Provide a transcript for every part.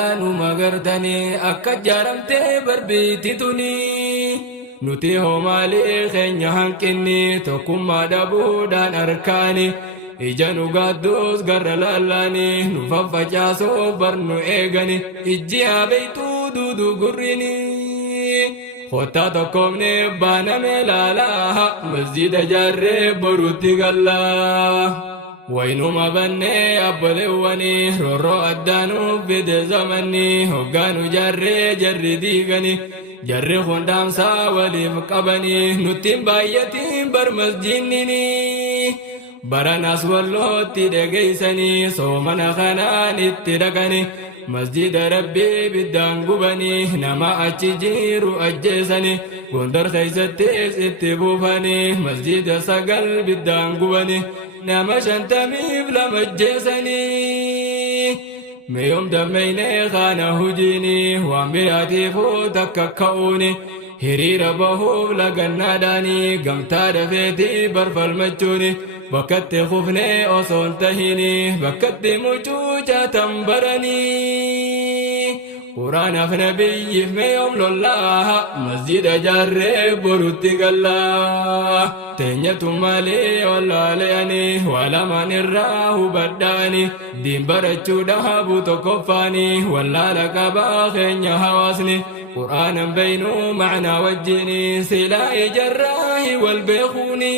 Anu magartani akka jaaramtee barbiiti tuni nuti hoomaalee keenya hanqinni tokkummaa dhabuudhaan harkaani ija nu gaadduus garra lallaani nu faffacaasuuf barnu eegani ijji haa beeytuu duudu gurrini kottaa tokkoomne baaname laalaa masjida jaarree boruutti gallaa. Wainuma banne abboleewwani rorroo addaanuuf fide zamanni hoggaanu jarree jarri diigani jarri hundaamsaa waliif qabani nuttiin baay'atiin bar masjinnini baranas wallootti dhageeysanii soomana kanaan itti dhaqani masjida rabbii biddaan gubani nama achi jiru ajjeesani gondar keeysattis itti buufani masjida sagal biddaan gubani nama shantamiif lama ajjeesani meeyom dammeyne kana hujiini waan biraatiifuu takka ka'uuni hiriira bahuuf lagannaadhaani gamtaa dafeetii barfalmachuuni bakkatti kufne osoon tahini bakkatti mucuucaatan baranii quraanaaf nabiyyiif meeyom lollaa masjida jaarree borutti gallaa teenyatu malee wallaaleyani walamaan irraa hubadhaani diin barachuudhaabu tokkoffaani wallaala qabaa keenya hawaasni quraanan beeynuu macnaa wajjini silaa ijarraahi wal beekuuni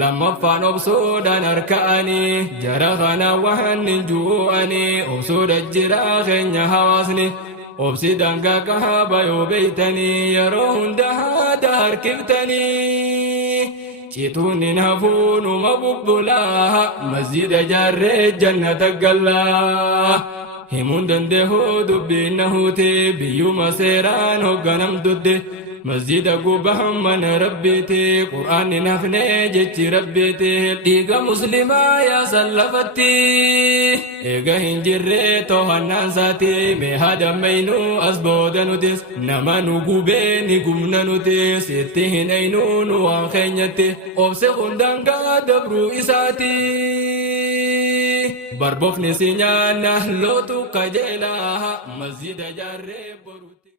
lammaffaan obsuudhaan harka'ani jara kana waan hin ju'ani obsuudha jiraa keenya hawaasni obsi dangaa qaba yoo beeytanii yeroo hunda haada harkiftanii cituun hin hafuu numa bubbulaa masjida jaarree jannata gallaa himuun dandeehuu dubbiin nahuute biyyuma seeraan hogganamtutte masjida gubahan mana rabbiiti qur'aanni nafne jechi rabbiiti dhiiga muslimaa yaa sallafatti eega hin jirre to'annaan saati mee haadammeynuu as booda nutis nama nu gubee ni gumna nutis itti hin eynuu nu waan keenyatti obse hundangaa dabruu isaati barbofni si nyaanna lootu kajeelaa masjida jaarree boru